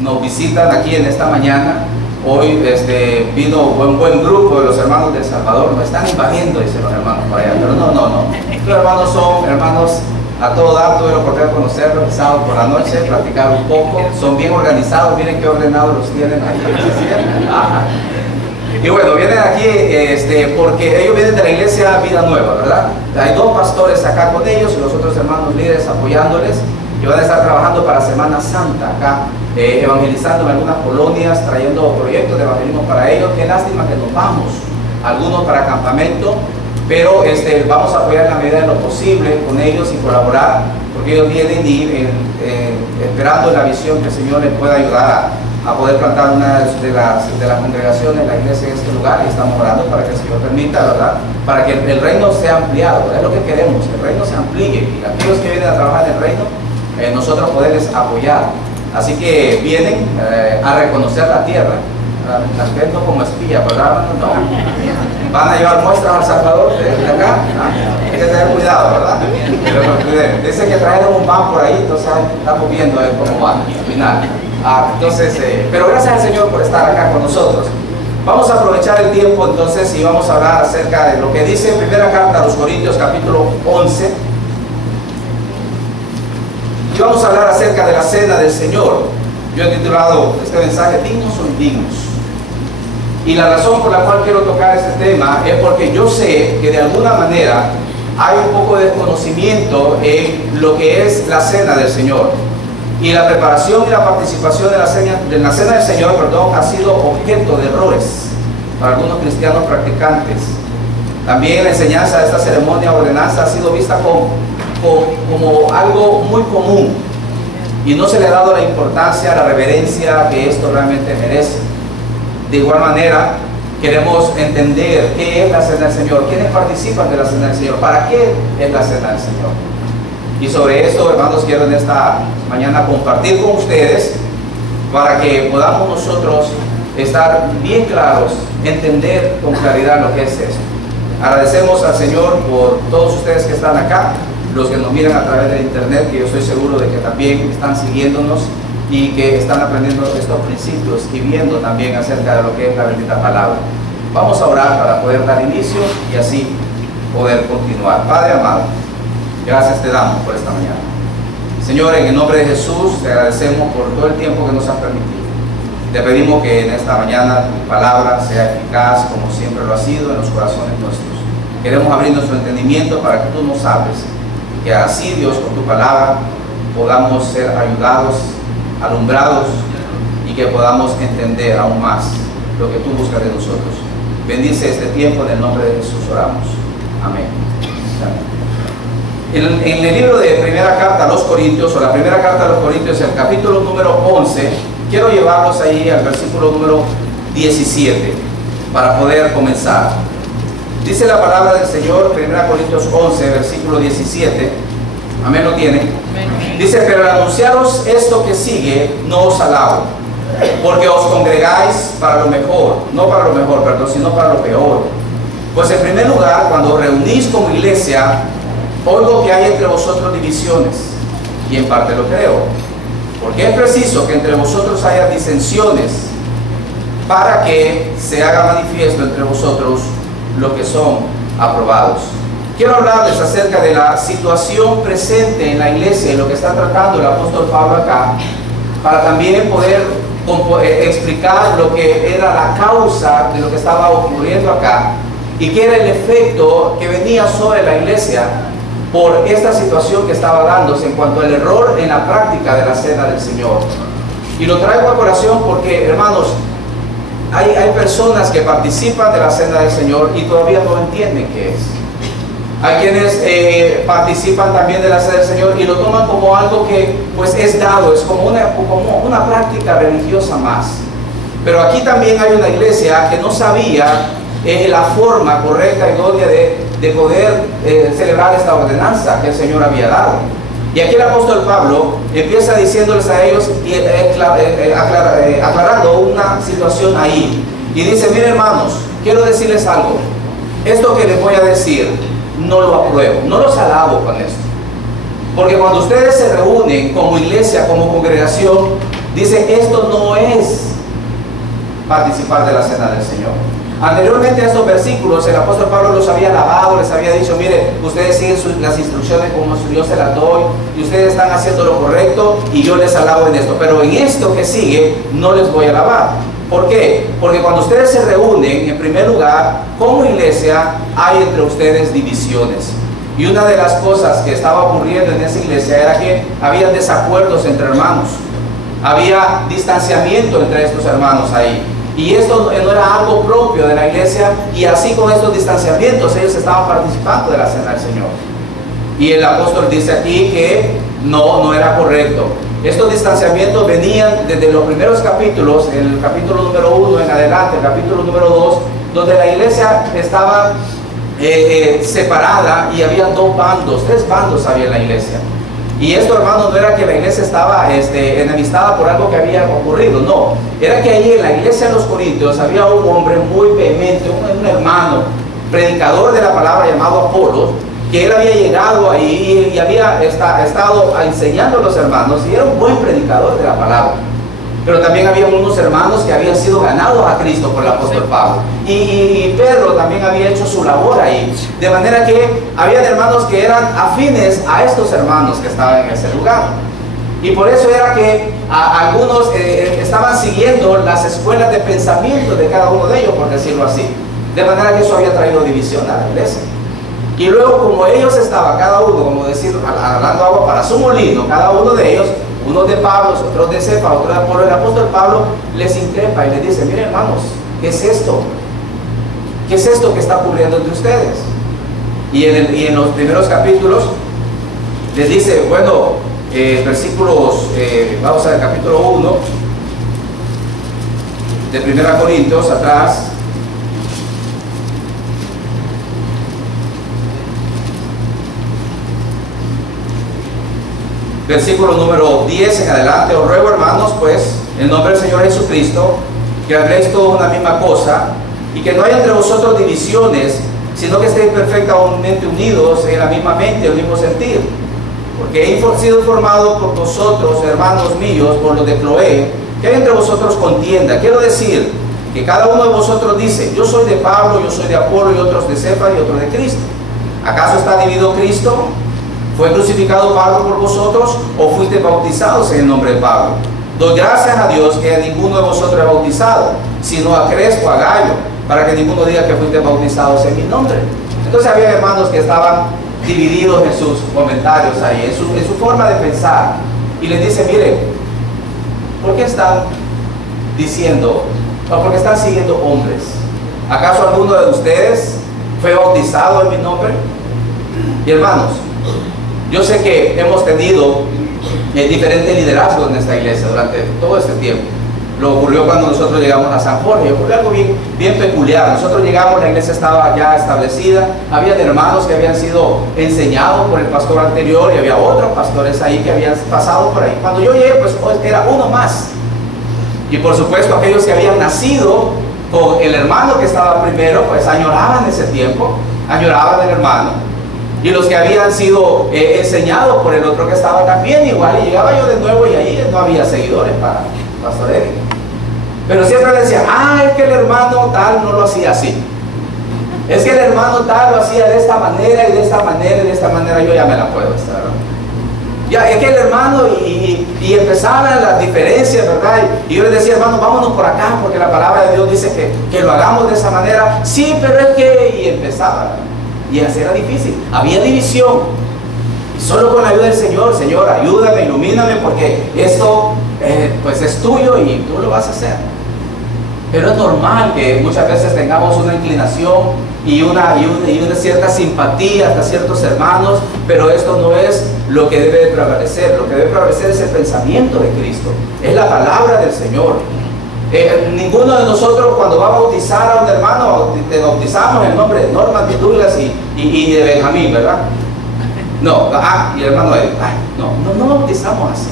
nos visitan aquí en esta mañana. Hoy vino un buen grupo de los hermanos de El Salvador. Nos están invadiendo, dicen los hermanos por allá, pero no. Los hermanos son hermanos a todo dar. Tuve la oportunidad de conocerlos el sábado por la noche, platicar un poco. Son bien organizados, miren qué ordenados los tienen aquí. Y bueno, vienen aquí porque ellos vienen de la iglesia Vida Nueva, ¿verdad? Hay 2 pastores acá con ellos y los otros hermanos líderes apoyándoles. Y van a estar trabajando para Semana Santa acá, evangelizando en algunas colonias, trayendo proyectos de evangelismo para ellos. Qué lástima que nos vamos, algunos para campamento, pero vamos a apoyar en la medida de lo posible con ellos y colaborar, porque ellos vienen y esperando la visión que el Señor les pueda ayudar a poder plantar una de las congregaciones, la iglesia en este lugar, y estamos orando para que el Señor permita, ¿verdad? Para que el reino sea ampliado, es lo que queremos, que el reino se amplíe, y aquellos que vienen a trabajar en el reino, nosotros poderles apoyar. Así que vienen a reconocer la tierra, las ven no como espías, ¿verdad? No, van a llevar muestras al Salvador de acá, hay que tener cuidado, ¿verdad? Dice que trajeron un pan por ahí, entonces estamos viendo cómo va al final. Pero gracias al Señor por estar acá con nosotros. Vamos a aprovechar el tiempo entonces y vamos a hablar acerca de lo que dice en primera carta a los Corintios, capítulo 11. Y vamos a hablar acerca de la cena del Señor. Yo he titulado este mensaje "Dignos o indignos". Y la razón por la cual quiero tocar este tema es porque yo sé que de alguna manera hay un poco de desconocimiento en lo que es la cena del Señor. Y la preparación y la participación de la cena del Señor, ha sido objeto de errores para algunos cristianos practicantes. También la enseñanza de esta ceremonia o ordenanza ha sido vista como algo muy común y no se le ha dado la importancia, la reverencia que esto realmente merece. De igual manera, queremos entender qué es la cena del Señor, quiénes participan de la cena del Señor, para qué es la cena del Señor. Y sobre esto, hermanos, quiero en esta mañana compartir con ustedes para que podamos nosotros estar bien claros, entender con claridad lo que es esto. Agradecemos al Señor por todos ustedes que están acá, los que nos miran a través de internet, que yo estoy seguro de que también están siguiéndonos y que están aprendiendo estos principios y viendo también acerca de lo que es la bendita palabra. Vamos a orar para poder dar inicio y así poder continuar. Padre amado, gracias te damos por esta mañana. Señor, en el nombre de Jesús te agradecemos por todo el tiempo que nos has permitido. Te pedimos que en esta mañana tu palabra sea eficaz como siempre lo ha sido en los corazones nuestros. Queremos abrir nuestro entendimiento para que tú nos hables, que así, Dios, con tu palabra podamos ser ayudados, alumbrados y que podamos entender aún más lo que tú buscas de nosotros. Bendice este tiempo, en el nombre de Jesús oramos. Amén. En el libro de primera carta a los Corintios, o la primera carta a los Corintios, el capítulo número 11, quiero llevarlos ahí al versículo número 17 para poder comenzar. Dice la palabra del Señor, 1 Corintios 11, versículo 17. Amén, ¿lo tienen? Dice: pero al anunciaros esto que sigue, no os alabo, porque os congregáis para lo mejor, no para lo mejor, perdón, sino para lo peor. Pues en primer lugar, cuando os reunís como iglesia, oigo que hay entre vosotros divisiones, y en parte lo creo, porque es preciso que entre vosotros haya disensiones, para que se haga manifiesto entre vosotros lo que son aprobados. Quiero hablarles acerca de la situación presente en la iglesia y lo que está tratando el apóstol Pablo acá, para también poder explicar lo que era la causa de lo que estaba ocurriendo acá y qué era el efecto que venía sobre la iglesia por esta situación que estaba dándose en cuanto al error en la práctica de la cena del Señor. Y lo traigo a colación porque, hermanos, hay personas que participan de la cena del Señor y todavía no entienden qué es. Hay quienes participan también de la cena del Señor y lo toman como algo que pues es dado, es como una práctica religiosa más. Pero aquí también hay una iglesia que no sabía la forma correcta y idónea de poder celebrar esta ordenanza que el Señor había dado. Y aquí el apóstol Pablo empieza diciéndoles a ellos, aclarando una situación ahí. Y dice: miren, hermanos, quiero decirles algo. Esto que les voy a decir, no lo apruebo, no los alabo con esto. Porque cuando ustedes se reúnen como iglesia, como congregación, Dice, esto no es participar de la cena del Señor. Anteriormente a estos versículos, el apóstol Pablo los había alabado, les había dicho, mire, ustedes siguen las instrucciones como yo se las doy, y ustedes están haciendo lo correcto, y yo les alabo en esto. Pero en esto que sigue, no les voy a alabar. ¿Por qué? Porque cuando ustedes se reúnen, en primer lugar, como iglesia, hay entre ustedes divisiones. Y una de las cosas que estaba ocurriendo en esa iglesia era que había desacuerdos entre hermanos. Había distanciamiento entre estos hermanos ahí. Y esto no era algo propio de la iglesia, y así con estos distanciamientos ellos estaban participando de la cena del Señor. Y el apóstol dice aquí que no era correcto. Estos distanciamientos venían desde los primeros capítulos, el capítulo número 1 en adelante, el capítulo número 2, donde la iglesia estaba separada y había dos bandos, tres bandos había en la iglesia. Y esto, hermanos, no era que la iglesia estaba enemistada por algo que había ocurrido, no. Era que allí en la iglesia de los Corintios había un hombre muy vehemente, un hermano, predicador de la palabra llamado Apolos, que él había llegado ahí y había estado enseñando a los hermanos, y era un buen predicador de la palabra. Pero también había unos hermanos que habían sido ganados a Cristo por el apóstol Pablo. Y Pedro también había hecho su labor ahí. De manera que había hermanos que eran afines a estos hermanos que estaban en ese lugar. Y por eso era que algunos estaban siguiendo las escuelas de pensamiento de cada uno de ellos, por decirlo así. De manera que eso había traído división a la iglesia. Y luego, como ellos estaban, cada uno, como decir, hablando agua para su molino, cada uno de ellos, unos de Pablo, otros de Cefa, otros de Apolo, el apóstol Pablo les increpa y les dice, miren hermanos, ¿qué es esto? ¿Qué es esto que está ocurriendo entre ustedes? Y en los primeros capítulos les dice, bueno, versículos, vamos a ver, capítulo 1 de 1 Corintios, atrás. Versículo número 10 en adelante. Os ruego, hermanos, pues, en nombre del Señor Jesucristo, que habléis todos una misma cosa, y que no haya entre vosotros divisiones, sino que estéis perfectamente unidos en la misma mente, en el mismo sentir. Porque he sido informado por vosotros, hermanos míos, por los de Cloé, que hay entre vosotros contienda. Quiero decir que cada uno de vosotros dice, yo soy de Pablo, yo soy de Apolo, y otros de Cefa, y otros de Cristo. ¿Acaso está dividido Cristo? ¿Fue crucificado Pablo por vosotros, o fuiste bautizados en el nombre de Pablo? Doy gracias a Dios que a ninguno de vosotros he bautizado, sino a Crespo, a Gallo, para que ninguno diga que fuiste bautizados en mi nombre. Entonces había hermanos que estaban divididos en sus comentarios ahí, en su forma de pensar. Y les dice, miren, ¿por qué están diciendo, o por qué están siguiendo hombres? ¿Acaso alguno de ustedes fue bautizado en mi nombre? Y hermanos, yo sé que hemos tenido diferentes liderazgos en esta iglesia durante todo este tiempo. Lo ocurrió cuando nosotros llegamos a San Jorge, ocurrió algo bien peculiar. Nosotros llegamos, la iglesia estaba ya establecida, había hermanos que habían sido enseñados por el pastor anterior, y había otros pastores ahí que habían pasado por ahí. Cuando yo llegué, pues era uno más. Y por supuesto aquellos que habían nacido con el hermano que estaba primero, pues añoraban ese tiempo, añoraban el hermano. Y los que habían sido enseñados por el otro que estaba también igual, y llegaba yo de nuevo y ahí no había seguidores para Pastor Eric. Pero siempre le decía, es que el hermano tal no lo hacía así, es que el hermano tal lo hacía de esta manera y de esta manera y de esta manera. Yo ya me la puedo estar, ¿no? Ya, es que el hermano, y empezaban las diferencias, ¿verdad? Y yo les decía, hermano, vámonos por acá, porque la palabra de Dios dice que lo hagamos de esa manera. Sí, pero es que, y empezaba. Y así era difícil, había división. Y solo con la ayuda del Señor, Señor, ayúdame, ilumíname, porque esto pues es tuyo y tú lo vas a hacer. Pero es normal que muchas veces tengamos una inclinación y una cierta simpatía hasta ciertos hermanos, pero esto no es lo que debe de prevalecer. Lo que debe prevalecer es el pensamiento de Cristo, es la palabra del Señor. Ninguno de nosotros, cuando va a bautizar a un hermano, te bautizamos en el nombre de Norman, de Douglas y de Benjamín, ¿verdad? No, y el hermano Eric, no bautizamos así.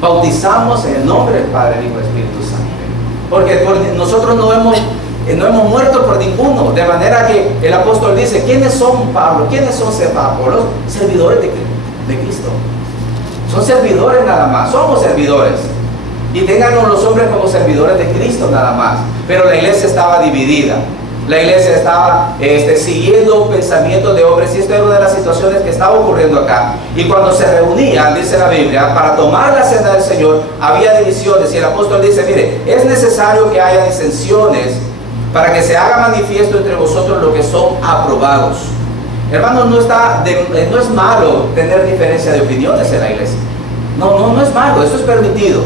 Bautizamos en el nombre del Padre, el Hijo y el Espíritu Santo. Porque nosotros no hemos muerto por ninguno. De manera que el apóstol dice, ¿quiénes son Pablo? ¿Quiénes son Cefa? Los servidores de Cristo. Son servidores nada más, somos servidores. y téngannos los hombres como servidores de Cristo nada más. Pero la iglesia estaba dividida. La iglesia estaba siguiendo pensamientos de hombres, y esto era una de las situaciones que estaba ocurriendo acá. Y cuando se reunían, dice la Biblia, para tomar la cena del Señor, había divisiones, y el apóstol dice, mire, es necesario que haya disensiones para que se haga manifiesto entre vosotros lo que son aprobados. Hermanos, no es malo tener diferencia de opiniones en la iglesia. No es malo, eso es permitido.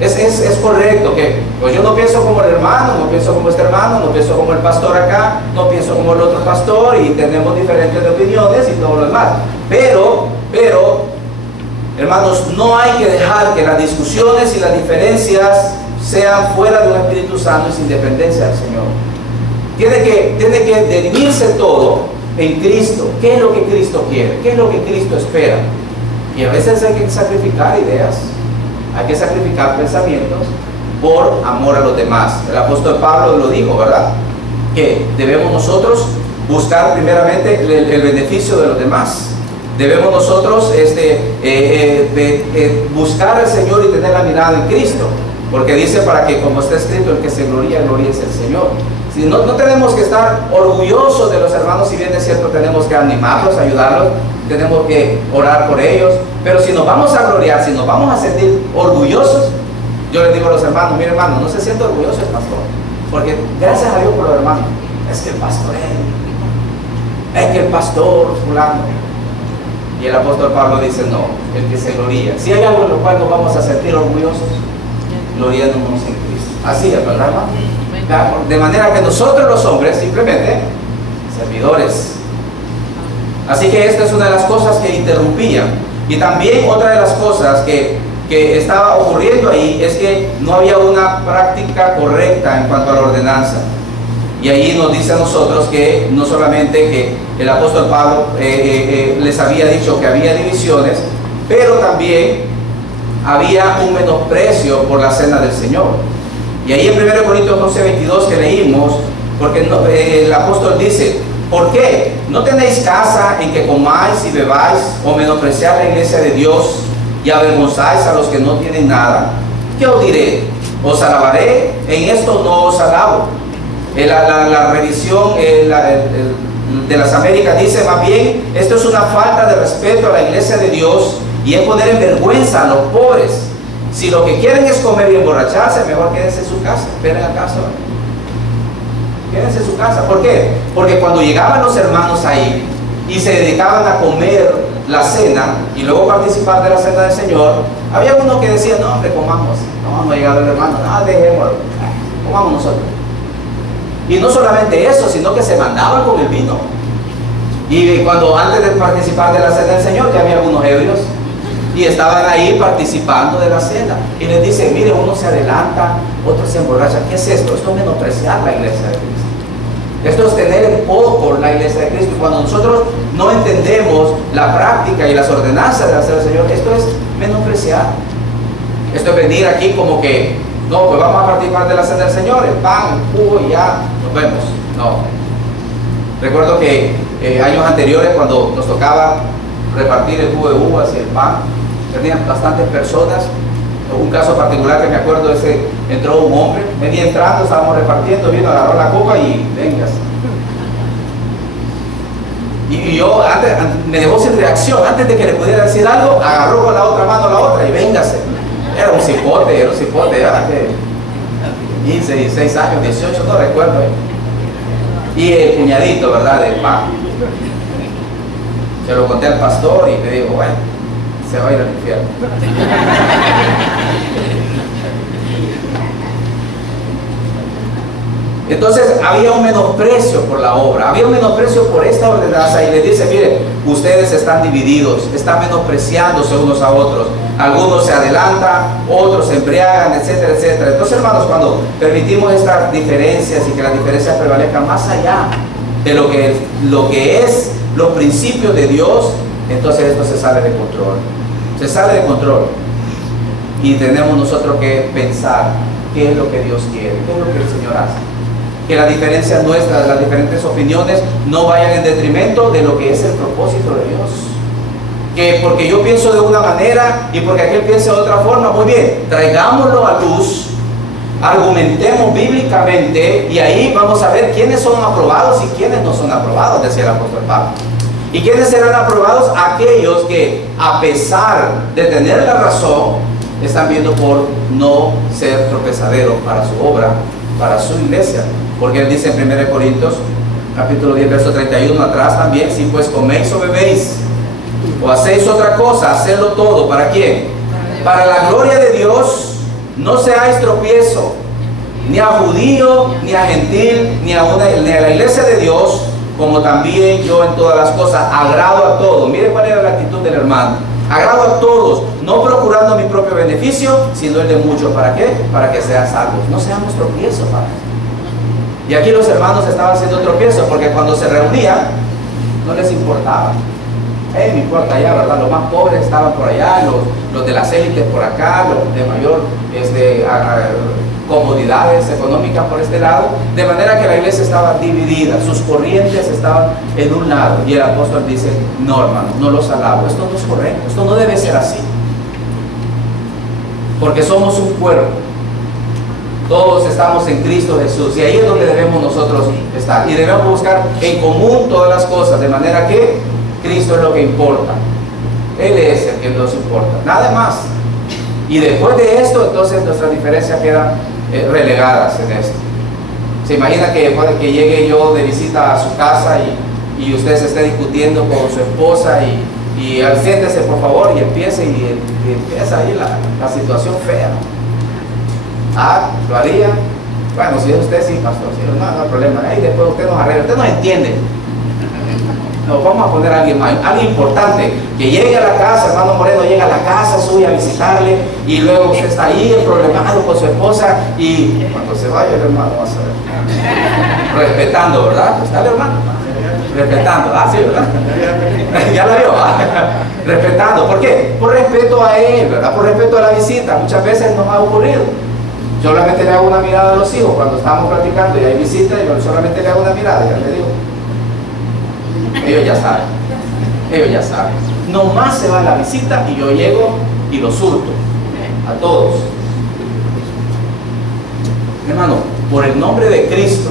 Es correcto que, pues yo no pienso como el hermano, no pienso como este hermano, no pienso como el pastor acá, no pienso como el otro pastor, y tenemos diferentes opiniones y todo lo demás. Pero, hermanos, no hay que dejar que las discusiones y las diferencias sean fuera de un Espíritu Santo y sin dependencia del Señor. Tiene que derimirse todo en Cristo. ¿Qué es lo que Cristo quiere? ¿Qué es lo que Cristo espera? Y a veces hay que sacrificar ideas. Hay que sacrificar pensamientos por amor a los demás. El apóstol Pablo lo dijo, ¿verdad? Que debemos nosotros buscar primeramente el beneficio de los demás. Debemos nosotros buscar al Señor y tener la mirada en Cristo. Porque dice, para que, como está escrito, el que se gloría es el Señor. Si no tenemos que estar orgullosos de los hermanos, si bien es cierto, tenemos que animarlos, ayudarlos, tenemos que orar por ellos, pero si nos vamos a gloriar, si nos vamos a sentir orgullosos, yo les digo a los hermanos, mire hermano, no se siente orgulloso el pastor, porque gracias a Dios por los hermanos, es que el pastor es que el pastor fulano, y el apóstol Pablo dice, no, el que se gloría, si hay algo en lo cual nos vamos a sentir orgullosos, gloriándonos en Cristo. Así es, ¿verdad, hermano? De manera que nosotros los hombres, simplemente, servidores. Así que esta es una de las cosas que interrumpían. Y también otra de las cosas que estaba ocurriendo ahí es que no había una práctica correcta en cuanto a la ordenanza. Y ahí nos dice a nosotros que no solamente que el apóstol Pablo les había dicho que había divisiones, pero también había un menosprecio por la cena del Señor. Y ahí en 1 Corintios 11:22 que leímos, porque el apóstol dice, ¿por qué? ¿No tenéis casa en que comáis y bebáis, o menospreciar la iglesia de Dios y avergonzáis a los que no tienen nada? ¿Qué os diré? ¿Os alabaré? En esto no os alabo. La revisión de las Américas dice, más bien, esto es una falta de respeto a la iglesia de Dios y es poner en vergüenza a los pobres. Si lo que quieren es comer y emborracharse, mejor quédense en su casa, esperen a casa. Quédense en su casa. ¿Por qué? Porque cuando llegaban los hermanos ahí y se dedicaban a comer la cena y luego participar de la cena del Señor, había uno que decía, no hombre, comamos. No ha llegado el hermano, no, dejémoslo, comamos nosotros. Y no solamente eso, sino que se mandaban con el vino. Y cuando antes de participar de la cena del Señor, ya había algunos ebrios y estaban ahí participando de la cena. Y les dice, mire, uno se adelanta, otro se emborracha. ¿Qué es esto? Esto es menospreciar la iglesia de Cristo. Esto es tener en poco la iglesia de Cristo. Y cuando nosotros no entendemos la práctica y las ordenanzas de la cena del Señor, esto es menospreciar. Esto es venir aquí como que, no, pues vamos a participar de la cena del Señor, el pan, el jugo y ya, nos vemos. No. Recuerdo que años anteriores, cuando nos tocaba repartir el jugo de uvas y el pan, tenían bastantes personas. Un caso particular que me acuerdo es que entró un hombre, venía entrando, estábamos repartiendo, vino, agarró la copa y vengas. Y yo antes, me dejó sin reacción, antes de que le pudiera decir algo, agarró con la otra mano la otra y véngase. Era un cipote, era que 15, 16 años, 18, no recuerdo. Y el cuñadito, ¿verdad?, del pan. Se lo conté al pastor y me dijo, bueno, se va a ir al infierno. Entonces había un menosprecio por la obra, había un menosprecio por esta ordenanza, y les dice, mire, ustedes están divididos, están menospreciándose unos a otros, algunos se adelantan, otros se embriagan, etcétera, etcétera. Entonces, hermanos, cuando permitimos estas diferencias y que las diferencias prevalezcan más allá de lo que es los principios de Dios, entonces esto se sale de control, se sale de control, y tenemos nosotros que pensar qué es lo que Dios quiere, qué es lo que el Señor hace. Que las diferencias nuestras, las diferentes opiniones no vayan en detrimento de lo que es el propósito de Dios. que porque yo pienso de una manera y porque aquel piensa de otra forma. Muy bien, traigámoslo a luz, argumentemos bíblicamente y ahí vamos a ver quiénes son aprobados y quiénes no son aprobados, decía el apóstol Pablo. ¿Y quiénes serán aprobados? Aquellos que, a pesar de tener la razón, están viendo por no ser tropezadero para su obra, para su iglesia. Porque él dice en 1 Corintios capítulo 10 verso 31 atrás también: si pues coméis o bebéis o hacéis otra cosa, hacedlo todo. ¿Para quién? Para la gloria de Dios. No seáis tropiezo ni a judío, ni a gentil, ni a la iglesia de Dios, como también yo en todas las cosas agrado a todos. Mire cuál era la actitud del hermano: agrado a todos, no procurando mi propio beneficio, sino el de muchos. ¿Para qué? Para que sean salvos. No seamos tropiezos, Padre. Y aquí los hermanos estaban haciendo tropiezos, porque cuando se reunían no les importaba. No importa allá, ¿verdad? Los más pobres estaban por allá, los de las élites por acá, los de mayor comodidades económicas por este lado, de manera que la iglesia estaba dividida, sus corrientes estaban en un lado, y el apóstol dice: no, hermano, no los alabo, esto no es correcto, esto no debe ser así, porque somos un cuerpo, todos estamos en Cristo Jesús, y ahí es donde debemos nosotros estar, y debemos buscar en común todas las cosas, de manera que Cristo es lo que importa, Él es el que nos importa, nada más. Y después de esto, entonces nuestras diferencias quedan relegadas en esto. Se imagina que después de que llegue yo de visita a su casa y usted se esté discutiendo con su esposa y siéntese por favor y empieza ahí la situación fea. ¿Lo haría? Bueno, si es usted, sí, pastor, sí, no hay problema. Ahí después usted nos arregla, usted nos entiende. Nos vamos a poner a alguien más, alguien importante, que llegue a la casa, hermano Moreno llega a la casa suya a visitarle, y luego usted está ahí problemado con su esposa, y cuando se vaya el hermano va a saber. Respetando, ¿verdad? ¿Está el hermano? Respetando, sí, ¿verdad? Ya lo vio, respetando. ¿Por qué? Por respeto a él, ¿verdad? Por respeto a la visita. Muchas veces nos ha ocurrido. Yo solamente le hago una mirada a los hijos cuando estamos platicando y hay visita, y yo solamente le hago una mirada, ya le digo. Ellos ya saben. Nomás se va la visita y yo llego y los surto a todos. Hermano, por el nombre de Cristo,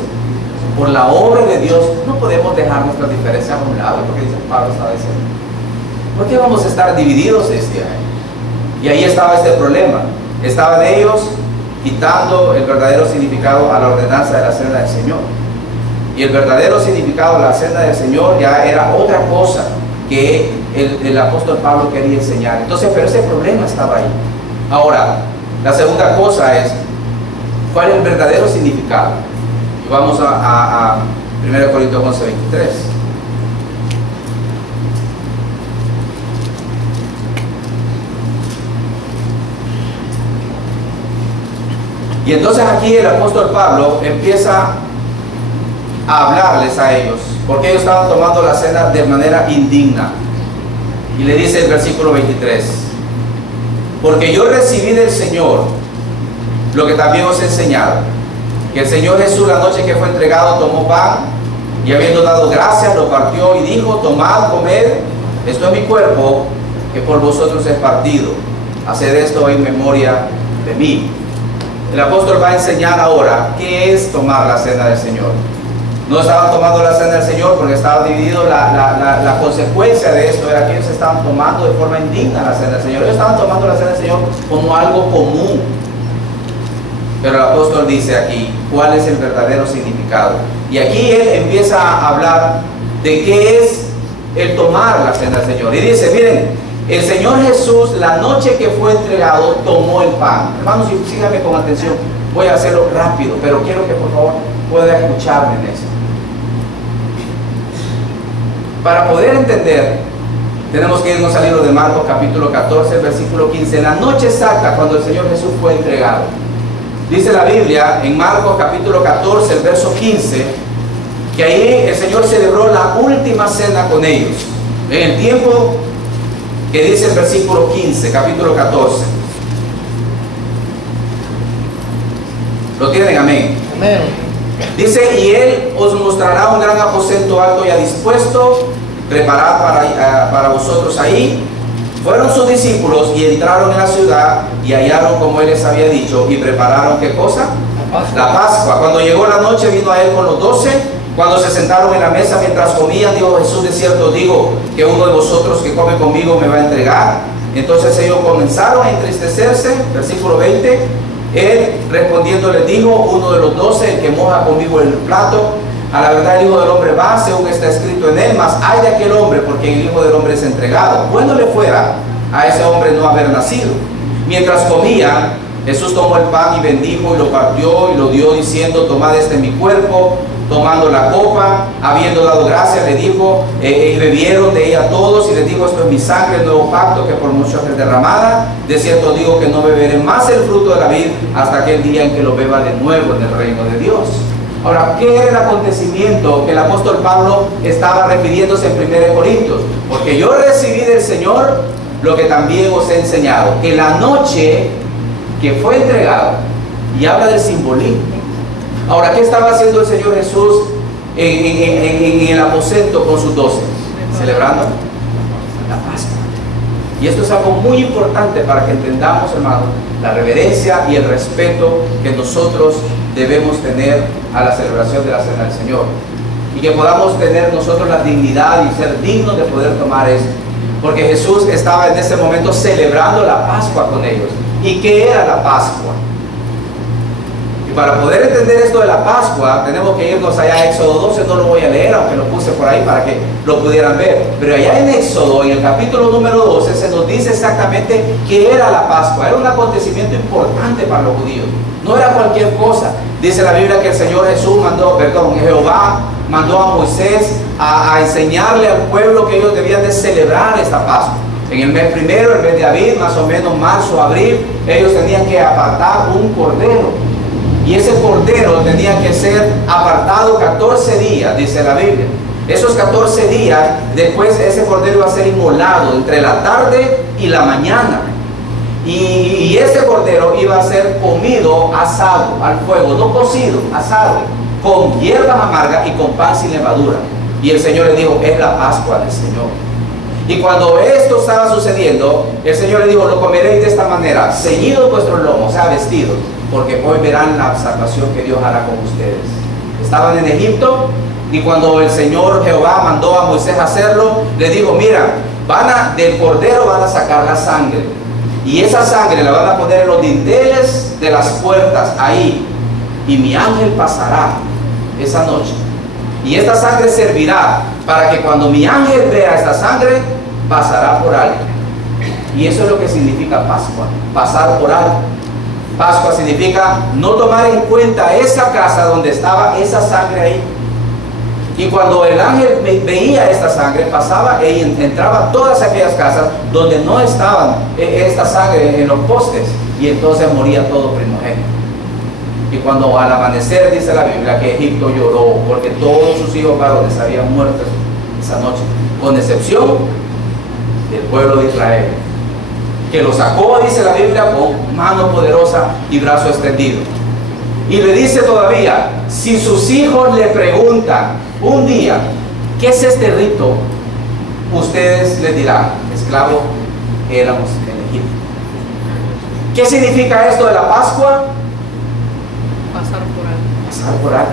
por la obra de Dios, no podemos dejar nuestras diferencias a un lado, porque dice Pablo, estaba diciendo. ¿Por qué vamos a estar divididos? Decía él. Y ahí estaba este problema. Estaban ellos quitando el verdadero significado a la ordenanza de la cena del Señor. Y el verdadero significado de la cena del Señor ya era otra cosa que el apóstol Pablo quería enseñar. Entonces, pero ese problema estaba ahí. Ahora, la segunda cosa es, ¿cuál es el verdadero significado? Y vamos a 1 Corintios 11, 23. Y entonces aquí el apóstol Pablo empieza a hablarles a ellos, porque ellos estaban tomando la cena de manera indigna. Y le dice el versículo 23: porque yo recibí del Señor lo que también os he enseñado, que el Señor Jesús, la noche que fue entregado, tomó pan, y habiendo dado gracias, lo partió y dijo: tomad, comed, esto es mi cuerpo, que por vosotros es partido, haced esto en memoria de mí. El apóstol va a enseñar ahora qué es tomar la cena del Señor. No estaban tomando la cena del Señor porque estaba dividido. La consecuencia de esto era que ellos estaban tomando de forma indigna la cena del Señor. Ellos estaban tomando la cena del Señor como algo común. Pero el apóstol dice aquí cuál es el verdadero significado. Y aquí él empieza a hablar de qué es el tomar la cena del Señor. Y dice, miren, el Señor Jesús, la noche que fue entregado, tomó el pan. Hermanos, síganme con atención. Voy a hacerlo rápido, pero quiero que por favor pueda escucharme en eso. Para poder entender, tenemos que irnos al libro de Marcos capítulo 14, versículo 15. En la noche exacta, cuando el Señor Jesús fue entregado, dice la Biblia en Marcos capítulo 14, el verso 15, que ahí el Señor celebró la última cena con ellos. En el tiempo que dice el versículo 15, capítulo 14. ¿Lo tienen? Amén. Amén. Dice, y Él os mostrará un gran aposento alto ya dispuesto, preparad para vosotros ahí, Fueron sus discípulos y entraron en la ciudad y hallaron como él les había dicho y prepararon ¿qué cosa? La Pascua. Cuando llegó la noche vino a él con los 12. Cuando se sentaron en la mesa mientras comían, dijo Jesús: de cierto digo que uno de vosotros que come conmigo me va a entregar. Entonces ellos comenzaron a entristecerse. Versículo 20. Él respondiendo les dijo: uno de los 12, el que moja conmigo el plato. A la verdad el Hijo del Hombre va, según está escrito en él, mas hay de aquel hombre porque el Hijo del Hombre es entregado. Bueno le fuera a ese hombre no haber nacido. Mientras comían, Jesús tomó el pan y bendijo y lo partió y lo dio diciendo: tomad este mi cuerpo. Tomando la copa, habiendo dado gracias, le dijo, y bebieron de ella todos, y les dijo: esto es mi sangre, el nuevo pacto, que por muchos es derramada. De cierto digo que no beberé más el fruto de la vid hasta aquel día en que lo beba de nuevo en el reino de Dios. Ahora, ¿qué era el acontecimiento que el apóstol Pablo estaba refiriéndose en 1 Corintios? Porque yo recibí del Señor lo que también os he enseñado, que la noche que fue entregado, y habla del simbolismo. Ahora, ¿qué estaba haciendo el Señor Jesús en el aposento con sus 12? Celebrando la Pascua. Y esto es algo muy importante para que entendamos, hermanos, la reverencia y el respeto que nosotros debemos tener a la celebración de la Cena del Señor. Y que podamos tener nosotros la dignidad y ser dignos de poder tomar esto. Porque Jesús estaba en ese momento celebrando la Pascua con ellos. ¿Y qué era la Pascua? Y para poder entender esto de la Pascua, tenemos que irnos allá a Éxodo 12, no lo voy a leer, aunque lo puse por ahí para que lo pudieran ver. Pero allá en Éxodo, en el capítulo número 12, se nos dice exactamente qué era la Pascua. Era un acontecimiento importante para los judíos. No era cualquier cosa. Dice la Biblia que el Señor Jehová mandó a Moisés a enseñarle al pueblo que ellos debían de celebrar esta Pascua. En el mes primero, el mes de Abril, más o menos marzo, abril, ellos tenían que apartar un cordero. Y ese cordero tenía que ser apartado 14 días, dice la Biblia. Esos 14 días, después ese cordero iba a ser inmolado entre la tarde y la mañana. Y ese cordero iba a ser comido asado al fuego, no cocido, asado, con hierbas amargas y con pan sin levadura. Y el Señor le dijo: es la Pascua del Señor. Y cuando esto estaba sucediendo, el Señor le dijo: lo comeréis de esta manera, ceñidos vuestros lomos, o sea, vestidos, porque hoy verán la salvación que Dios hará con ustedes. Estaban en Egipto, y cuando el Señor Jehová mandó a Moisés a hacerlo, le dijo: mira, del cordero van a sacar la sangre, y esa sangre la van a poner en los dinteles de las puertas ahí, y mi ángel pasará esa noche, y esta sangre servirá para que cuando mi ángel vea esta sangre, pasará por alto. Y eso es lo que significa Pascua, pasar por alto. Pascua significa no tomar en cuenta esa casa donde estaba esa sangre ahí. Y cuando el ángel veía esta sangre, pasaba y entraba a todas aquellas casas donde no estaban esta sangre en los postes, y entonces moría todo primogénito. Y cuando al amanecer, dice la Biblia, que Egipto lloró porque todos sus hijos varones habían muerto esa noche, con excepción del pueblo de Israel, que lo sacó, dice la Biblia, con mano poderosa y brazo extendido. Y le dice todavía: si sus hijos le preguntan un día, ¿qué es este rito?, ustedes les dirán: esclavos éramos en Egipto. ¿Qué significa esto de la Pascua? Pasar por alto. Pasar por alto.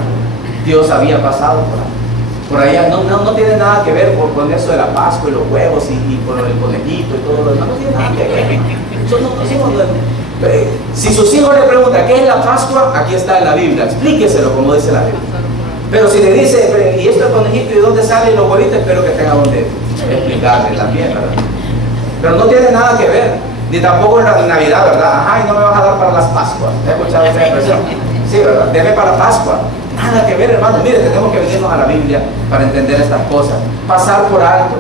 Dios había pasado por alto. Por allá no tiene nada que ver con eso de la Pascua y los huevos y con el conejito y todo lo demás. No tiene nada que ver. Si sus hijos le preguntan ¿qué es la Pascua?, aquí está en la Biblia, explíqueselo como dice la Biblia. Pero si le dice: ¿y esto es conejito y dónde salen los huevitos?, espero que tenga donde explicarle también, ¿verdad? Pero no tiene nada que ver, ni tampoco en la Navidad, ¿verdad? Ajá, y no me vas a dar para las Pascuas. ¿Has escuchado esa expresión? Sí, ¿verdad? Deme para Pascua. Nada que ver, hermano. Mire, tenemos que venirnos a la Biblia para entender estas cosas. Pasar por alto.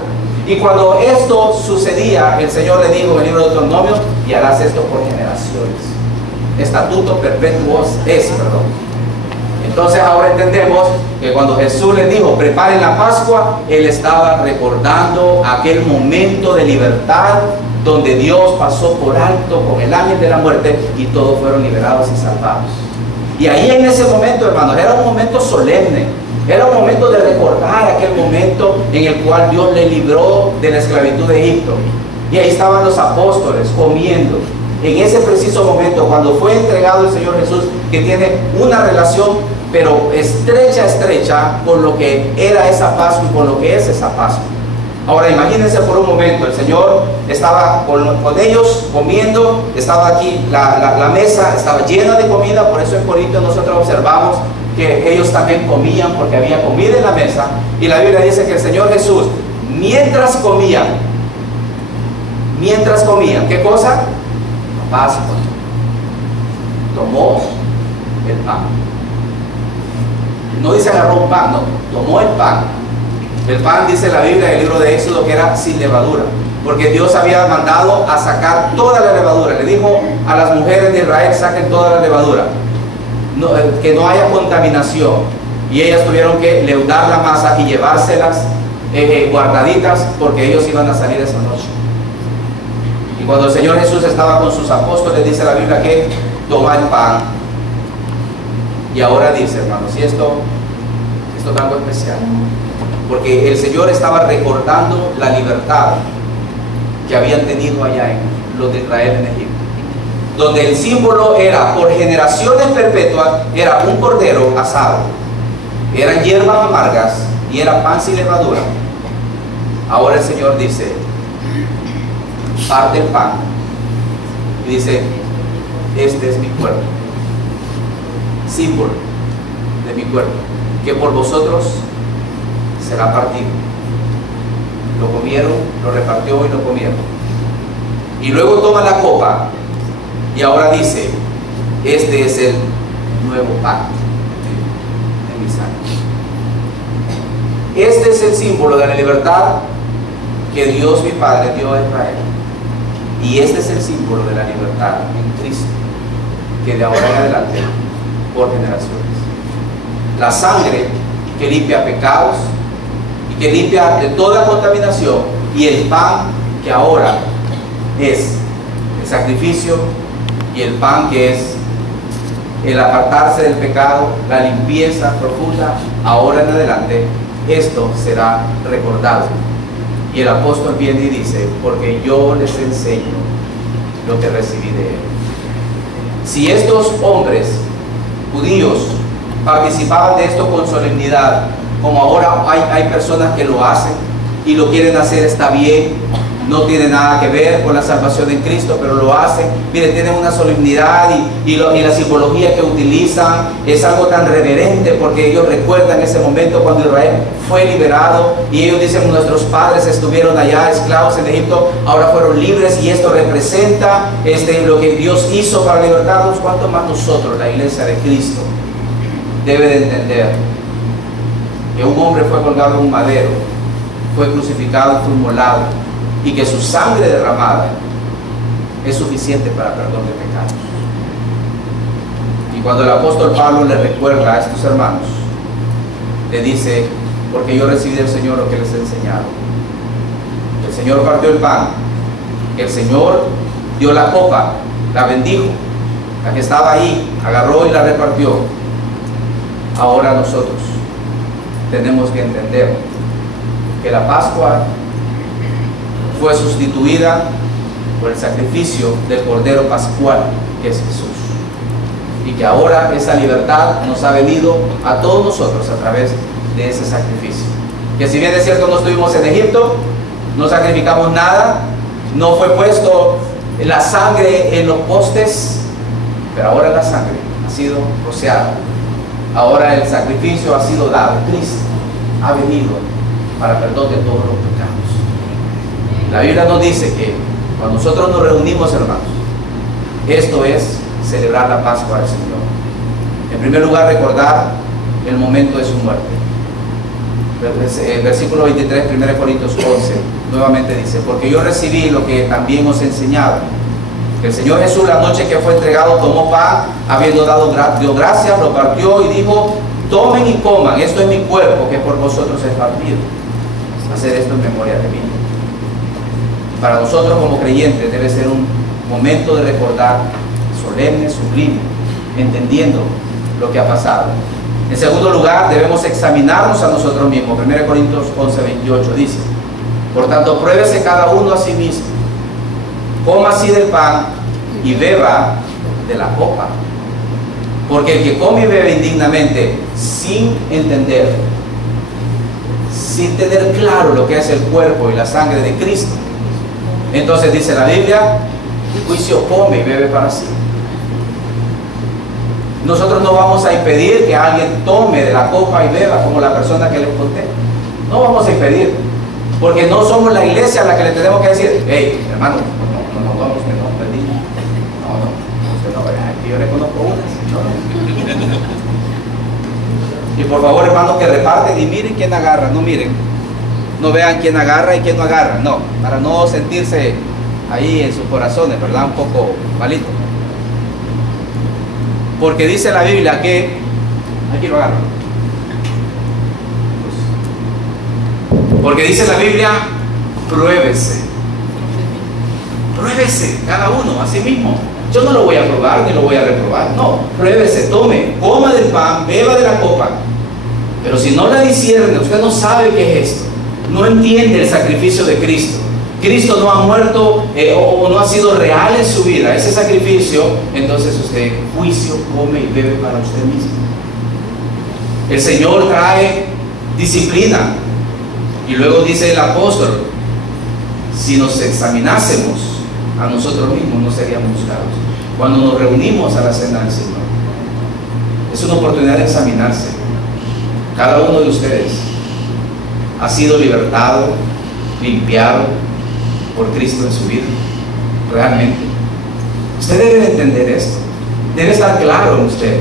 Y cuando esto sucedía, el Señor le dijo en el libro de Deuteronomio: y harás esto por generaciones. Estatuto perpetuos es, perdón. Entonces ahora entendemos que cuando Jesús les dijo: preparen la Pascua, Él estaba recordando aquel momento de libertad donde Dios pasó por alto con el ángel de la muerte y todos fueron liberados y salvados. Y ahí en ese momento, hermanos, era un momento solemne, era un momento de recordar aquel momento en el cual Dios le libró de la esclavitud de Egipto. Y ahí estaban los apóstoles comiendo. En ese preciso momento, cuando fue entregado el Señor Jesús, que tiene una relación, pero estrecha con lo que era esa Pascua y con lo que es esa Pascua. Ahora imagínense por un momento, el Señor estaba con ellos comiendo, estaba aquí, la mesa estaba llena de comida, por eso en Corintios nosotros observamos que ellos también comían, porque había comida en la mesa, y la Biblia dice que el Señor Jesús, mientras comían, ¿qué cosa? Pascua. Tomó el pan. No dice agarró un pan, no, tomó el pan. El pan, dice la Biblia en el libro de Éxodo, que era sin levadura, porque Dios había mandado a sacar toda la levadura. Le dijo a las mujeres de Israel: saquen toda la levadura, que no haya contaminación. Y ellas tuvieron que leudar la masa y llevárselas guardaditas, porque ellos iban a salir esa noche. Y cuando el Señor Jesús estaba con sus apóstoles, dice la Biblia que toma el pan. Y ahora dice, hermanos, y esto es algo especial, porque el Señor estaba recordando la libertad que habían tenido allá en los de Israel en Egipto, donde el símbolo era por generaciones perpetuas, era un cordero asado, eran hierbas amargas y era pan sin levadura. Ahora el Señor dice, parte el pan y dice: este es mi cuerpo, símbolo de mi cuerpo, que por vosotros será partido. Lo comieron, lo repartió y lo comieron. Y luego toma la copa y ahora dice: este es el nuevo pacto de mi sangre. Este es el símbolo de la libertad que Dios mi Padre dio a Israel. Y este es el símbolo de la libertad en Cristo, que de ahora en adelante, por generaciones. La sangre que limpia pecados y que limpia de toda contaminación, y el pan que ahora es el sacrificio, y el pan que es el apartarse del pecado, la limpieza profunda, ahora en adelante, esto será recordado. Y el apóstol viene y dice: porque yo les enseño lo que recibí de él. Si estos hombres judíos participaban de esto con solemnidad, como ahora hay personas que lo hacen y lo quieren hacer, está bien, no tiene nada que ver con la salvación en Cristo, pero lo hacen. Mire, tienen una solemnidad y la simbología que utilizan es algo tan reverente, porque ellos recuerdan ese momento cuando Israel fue liberado, y ellos dicen: nuestros padres estuvieron allá esclavos en Egipto, ahora fueron libres, y esto representa lo que Dios hizo para libertarnos. ¿Cuánto más nosotros, la iglesia de Cristo, debe de entender que un hombre fue colgado en un madero, fue crucificado, fue inmolado, y que su sangre derramada es suficiente para perdón de pecados? Y cuando el apóstol Pablo le recuerda a estos hermanos, le dice: porque yo recibí del Señor lo que les he enseñado. El Señor partió el pan, el Señor dio la copa, la bendijo, la que estaba ahí, agarró y la repartió. Ahora nosotros tenemos que entender que la Pascua fue sustituida por el sacrificio del Cordero Pascual, que es Jesús, y que ahora esa libertad nos ha venido a todos nosotros a través de ese sacrificio. Que si bien es cierto, no estuvimos en Egipto, no sacrificamos nada, no fue puesto la sangre en los postes, pero ahora la sangre ha sido rociada, ahora el sacrificio ha sido dado. Cristo ha venido para perdón de todos los pecados. La Biblia nos dice que cuando nosotros nos reunimos, hermanos, esto es celebrar la Pascua del Señor. En primer lugar, recordar el momento de su muerte. El versículo 23, 1 Corintios 11, nuevamente dice: porque yo recibí lo que también os he enseñado, que el Señor Jesús, la noche que fue entregado, tomó pan, habiendo dio gracias, lo partió y dijo: tomen y coman, esto es mi cuerpo, que por vosotros es partido. Haced esto en memoria de mí. Para nosotros como creyentes debe ser un momento de recordar solemne, sublime, entendiendo lo que ha pasado. En segundo lugar, debemos examinarnos a nosotros mismos. 1 Corintios 11, 28 dice: por tanto, pruébese cada uno a sí mismo, coma así del pan y beba de la copa. Porque el que come y bebe indignamente, sin entender, sin tener claro lo que es el cuerpo y la sangre de Cristo, entonces dice la Biblia, juicio come y bebe para sí. Nosotros no vamos a impedir que alguien tome de la copa y beba, como la persona que les conté. No vamos a impedir, porque no somos la iglesia a la que le tenemos que decir, hey, hermano, no tomes, que no perdí. No, yo reconozco unas. Y por favor, hermanos, que reparten y miren quién agarra, no miren. No vean quién agarra y quién no agarra, no, para no sentirse ahí en sus corazones, ¿verdad? Un poco malito. Porque dice la Biblia que, aquí lo agarro. Porque dice la Biblia, pruébese. Pruébese, cada uno, a sí mismo. Yo no lo voy a probar ni lo voy a reprobar. No, pruébese, tome, coma del pan, beba de la copa. Pero si no la discierne, usted no sabe qué es esto. No entiende el sacrificio de Cristo. Cristo no ha muerto o no ha sido real en su vida, ese sacrificio, entonces usted juicio, come y bebe para usted mismo. El Señor trae disciplina. Y luego dice el apóstol, si nos examinásemos a nosotros mismos no seríamos juzgados. Cuando nos reunimos a la cena del Señor, es una oportunidad de examinarse. Cada uno de ustedes ha sido libertado, limpiado por Cristo en su vida, realmente. Usted debe entender esto, debe estar claro en usted.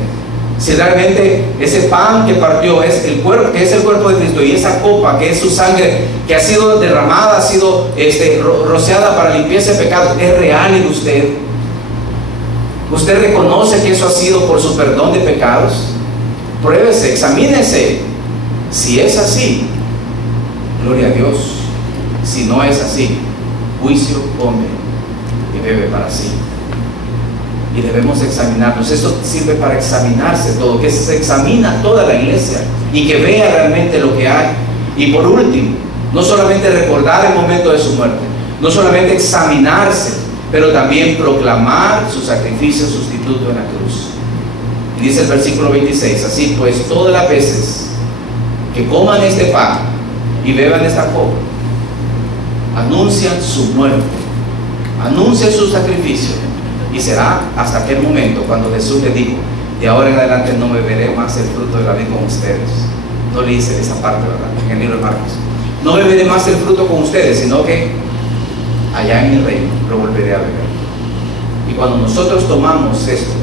Si realmente ese pan que partió es el cuerpo, que es el cuerpo de Cristo, y esa copa que es su sangre, que ha sido derramada, ha sido rociada para limpieza de pecados, es real en usted. Usted reconoce que eso ha sido por su perdón de pecados. Pruébese, examínese. Si es así, gloria a Dios. Si no es así, juicio come y bebe para sí. Y debemos examinarnos. Esto sirve para examinarse todo, que se examina toda la iglesia y que vea realmente lo que hay. Y por último, no solamente recordar el momento de su muerte, no solamente examinarse, pero también proclamar su sacrificio sustituto en la cruz. Y dice el versículo 26, así pues todas las veces que coman este pan y beban esta copa, anuncian su muerte, anuncian su sacrificio. Y será hasta aquel momento cuando Jesús le dijo, de ahora en adelante no beberé más el fruto de la vid con ustedes. No le dice esa parte, ¿verdad? En el libro de Marcos. No beberé más el fruto con ustedes, sino que allá en mi reino lo volveré a beber. Y cuando nosotros tomamos esto,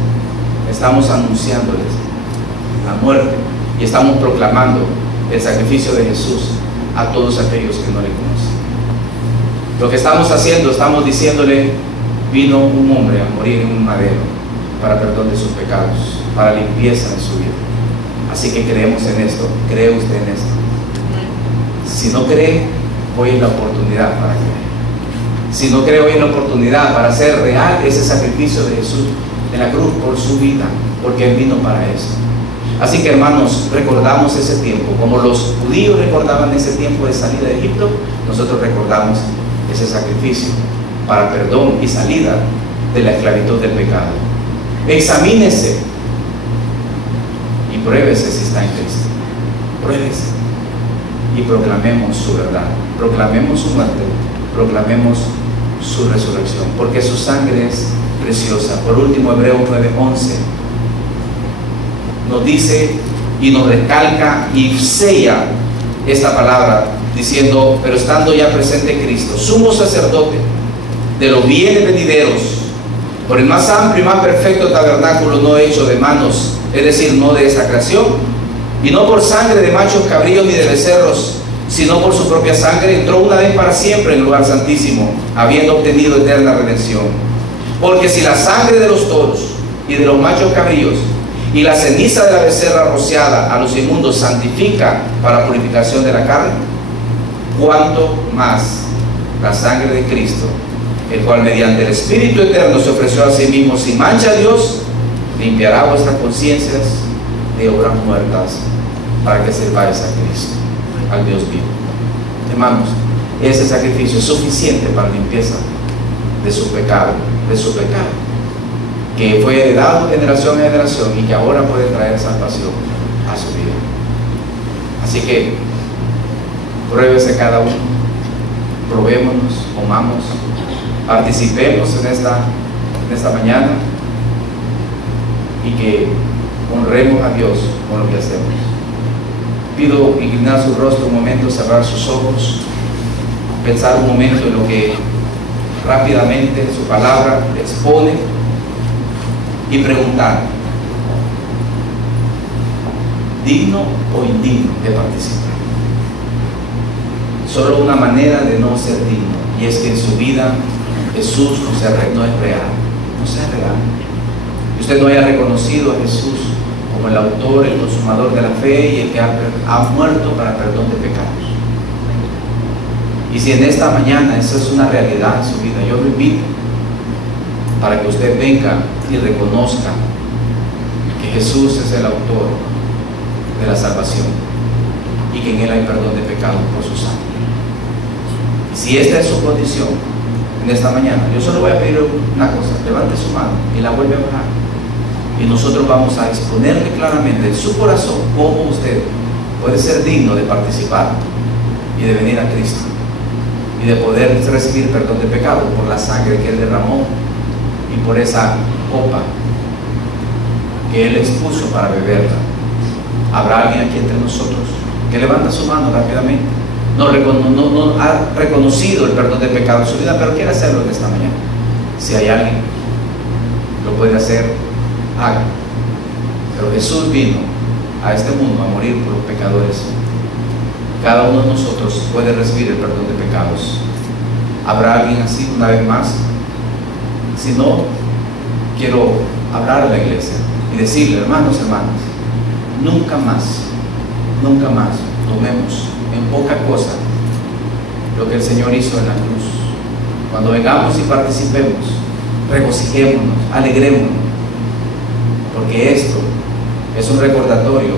estamos anunciándoles la muerte y estamos proclamando el sacrificio de Jesús a todos aquellos que no le conocen. Lo que estamos haciendo, estamos diciéndole, vino un hombre a morir en un madero para perdón de sus pecados, para limpieza en su vida. Así que creemos en esto. ¿Cree usted en esto? Si no cree, hoy es la oportunidad para creer. Si no cree, hoy es la oportunidad para hacer real ese sacrificio de Jesús en la cruz por su vida, porque Él vino para eso. Así que, hermanos, recordamos ese tiempo, como los judíos recordaban ese tiempo de salida de Egipto, nosotros recordamos ese sacrificio para perdón y salida de la esclavitud del pecado. Examínese y pruébese si está en Cristo. Pruébese y proclamemos su verdad, proclamemos su muerte, proclamemos su resurrección, porque su sangre es preciosa. Por último, Hebreos 9:11 nos dice y nos recalca y sella esta palabra diciendo, pero estando ya presente Cristo, sumo sacerdote de los bienes venideros, por el más amplio y más perfecto tabernáculo no hecho de manos, es decir, no de esta creación, y no por sangre de machos cabríos ni de becerros, sino por su propia sangre, entró una vez para siempre en el lugar santísimo, habiendo obtenido eterna redención. Porque si la sangre de los toros y de los machos cabríos y la ceniza de la becerra rociada a los inmundos santifica para purificación de la carne, cuánto más la sangre de Cristo, el cual mediante el Espíritu Eterno se ofreció a sí mismo sin mancha a Dios, limpiará vuestras conciencias de obras muertas para que sirváis a Cristo, al Dios vivo. Hermanos, ese sacrificio es suficiente para limpieza de su pecado, que fue heredado generación en generación y que ahora puede traer salvación a su vida. Así que pruébese cada uno, probémonos, comamos, participemos en esta mañana y que honremos a Dios con lo que hacemos. Pido inclinar su rostro un momento, cerrar sus ojos, pensar un momento en lo que rápidamente su palabra expone y preguntar: ¿digno o indigno de participar? Solo una manera de no ser digno, y es que en su vida Jesús no es real, no sea real. Y usted no haya reconocido a Jesús como el autor, el consumador de la fe y el que ha muerto para perdón de pecados. Y si en esta mañana eso es una realidad en su vida, yo lo invito para que usted venga y reconozca que Jesús es el autor de la salvación y que en Él hay perdón de pecados por su sangre. Y si esta es su condición en esta mañana, yo solo voy a pedir una cosa: levante su mano y la vuelve a bajar, y nosotros vamos a exponerle claramente en su corazón cómo usted puede ser digno de participar y de venir a Cristo y de poder recibir perdón de pecado por la sangre que Él derramó y por esa copa que Él expuso para beberla. ¿Habrá alguien aquí entre nosotros que levanta su mano rápidamente? No ha reconocido el perdón de pecado en su vida, pero quiere hacerlo en esta mañana. Si hay alguien, lo puede hacer, haga. Pero Jesús vino a este mundo a morir por los pecadores. Cada uno de nosotros puede recibir el perdón de pecados. ¿Habrá alguien así una vez más? Si no, quiero hablar a la iglesia y decirle: hermanos, nunca más tomemos en poca cosa lo que el Señor hizo en la cruz. Cuando vengamos y participemos, regocijémonos, alegrémonos, porque esto es un recordatorio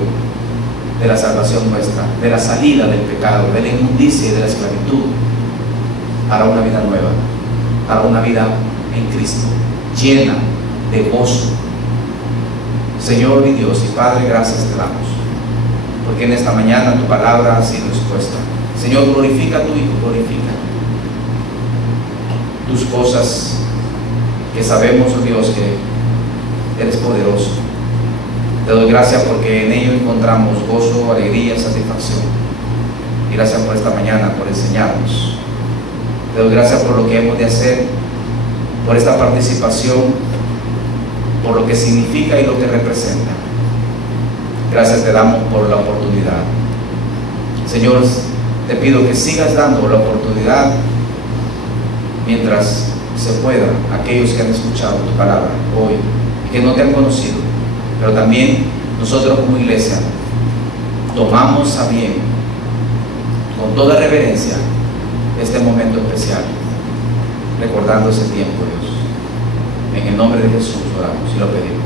de la salvación nuestra, de la salida del pecado, de la inmundicia y de la esclavitud, para una vida nueva, para una vida en Cristo, llena de gozo. Señor mi Dios y Padre, gracias te damos, porque en esta mañana tu palabra ha sido expuesta. Señor, glorifica a tu Hijo, glorifica tus cosas que sabemos, oh Dios, que eres poderoso. Te doy gracias porque en ello encontramos gozo, alegría, satisfacción. Y gracias por esta mañana, por enseñarnos. Te doy gracias por lo que hemos de hacer, por esta participación, por lo que significa y lo que representa. Gracias te damos por la oportunidad. Señor, te pido que sigas dando la oportunidad mientras se pueda a aquellos que han escuchado tu palabra hoy y que no te han conocido. Pero también nosotros como iglesia tomamos a bien, con toda reverencia, este momento especial, recordando ese tiempo, Dios. En el nombre de Jesús oramos y lo pedimos.